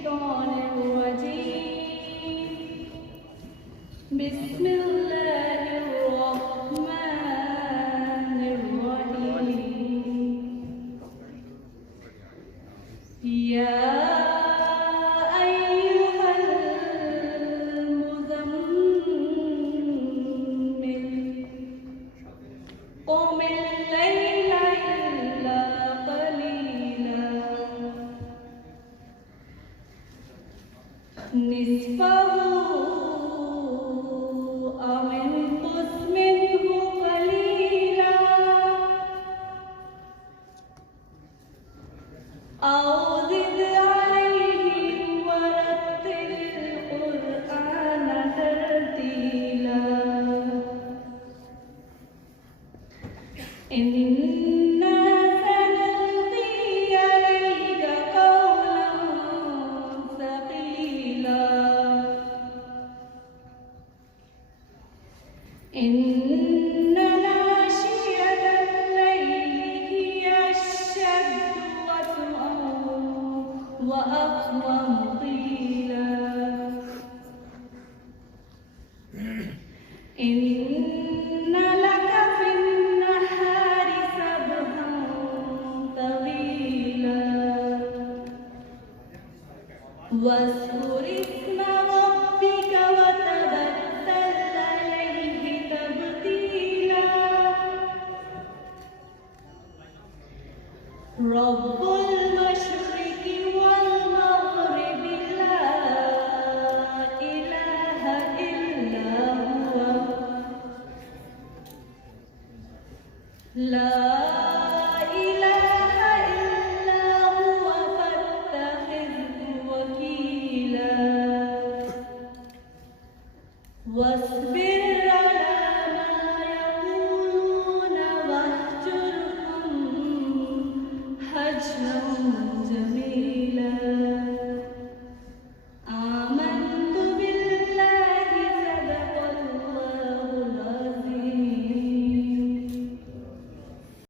الشيطان الرجيم. بسم الله الرحمن الرحيم. يا أيها المزمل قم الليل إلا قليلا نصفه أو انقص منه قليلا أو زد عليه ورتل القرآن ترتيلا إنا سنلقي عليك قولا ثقيلا إن ناشئة الليل هي أشد وطئا وأقوم قيلا إن لك في النهار سبحا طويلا واذكر اسم ربك وتبتل إليه تبتيلا رب المشرق والمغرب لا إله إلا هو لا إله إلا هو فاتخذه وكيلا واصبر على ما يقولون واهجرهم هجرا